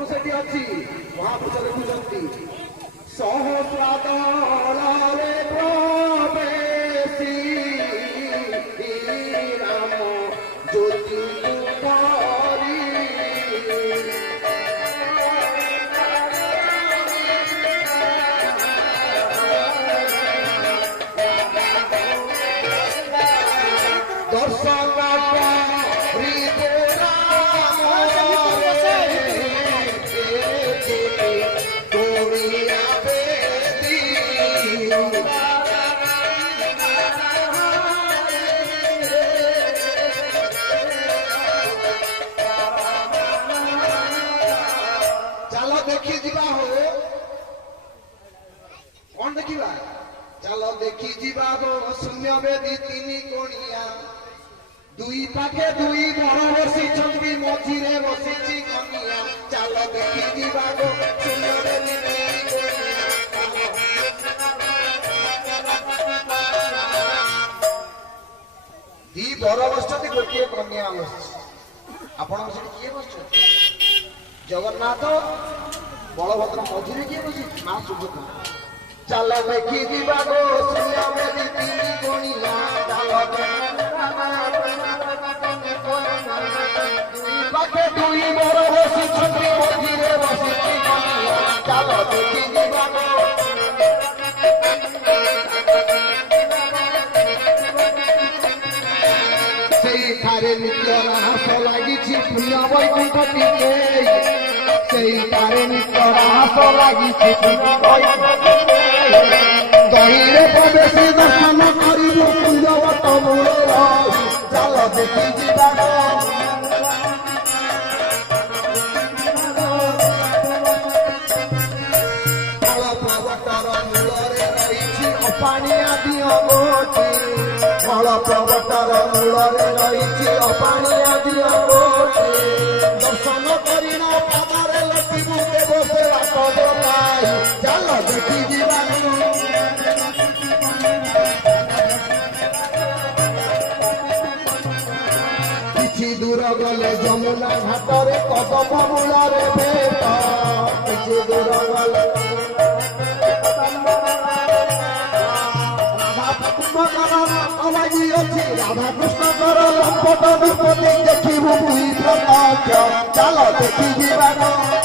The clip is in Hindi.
कौन सेठी अच्छी महापुरुष लिखुंट सहस्रातले प्रवेशी राम ज्योति देखी जीवा गो शून्य बेदी तीन कोणिया दुई पाखे दुई बड़ बसी मझिरे बसी कनिया चल देखी जीवा गो शून्य बेदी तीन कोणिया दी बर बसती गोटे कन्या बस आपण किए बस जगन्नाथ बलभद्र मझिरे किए बस माँ सुभद्रा चल देखी जीवा गो शून्य बेदी तीन कोणिया चल दुई पाखे दुई बड़ बसी मझिरे बसी कनिया चल देखी जीवा गो रे नित्य रास लगी पुण्य वैकुंठ टिके से नित्य रास लगी पुण्य वैकुंठ दहीरे प्रवेश दर्शन करू पुण्यवत मूल चल देखी जीवा फल प्रवटर मूल अपाणिया दियो गोटी फल प्रवटर मूल रही अपाणिया दियो गोटी दर्शन करिना पादरे लटिबु देव सेवा कदलाई चल देखी जीवा किछि दूर गले जमुना घाटरे कदम मूलरे भेट किछि दूर गले राधा कृष्ण कर लंपट विपत्ति देखू प्रकाश चल देखी जीवन